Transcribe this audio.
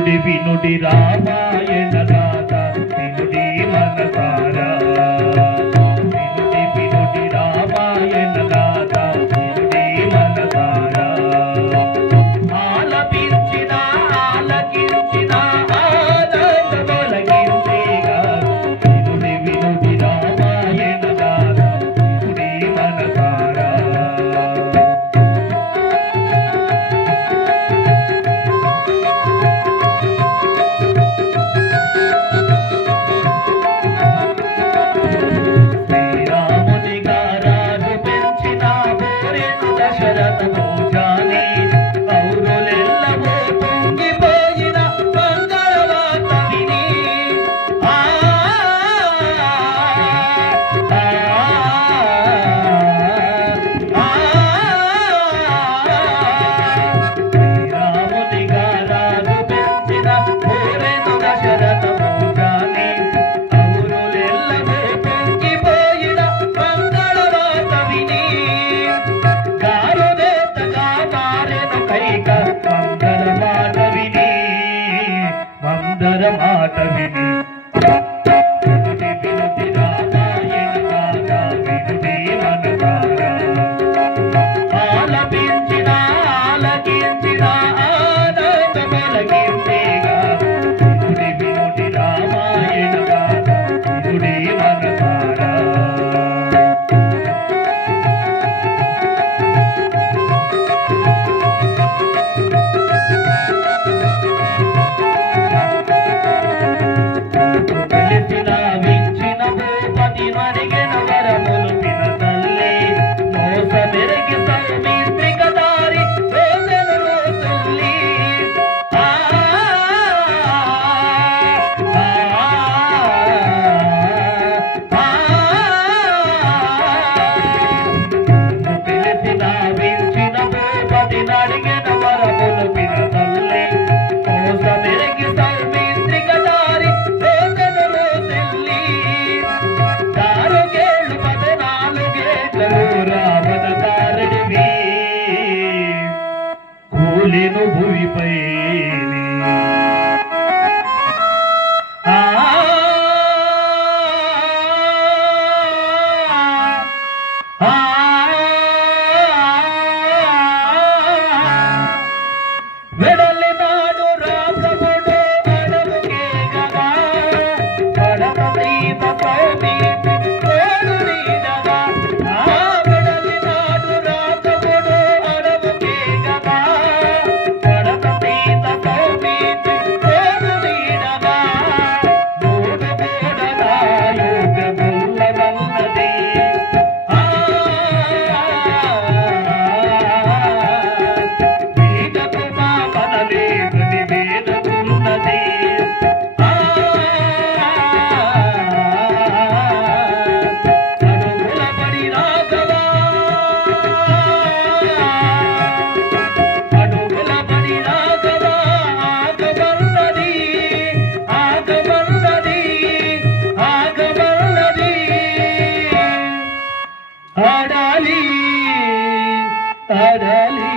వినుడి వినుడి రామాయణ గాథ వినుడి మనసారా వినుడి వినుడి రామాయణ గాథ వినుడి మనసారా ఆలపించిన ఆలకించిన ఆనంద తొలగించేగా వినుడి వినుడి రామాయణ గాథ వినుడి మనసారా మాట విని వినుడి వినుడి రామాయణ గాథ వినుడి మనసారా ఆలపించిన ఆలకించిన ఆనంద తొలగించేగా వినుడి వినుడి రామాయణ గాథ వినుడి మనసారా కూలిను భూమిపై వెడలినాడు రాఘవుడు అడవుకే గదా పడక దీప కౌమీతి తోడు నీడగా వెడలినాడు రాఘవుడు అడవుకే గదా పడక దీప కౌమీతి తోడు నీడగా మూడు మూడగా యోగ ముల్లనన్నది ఆడాలి ఆడాలి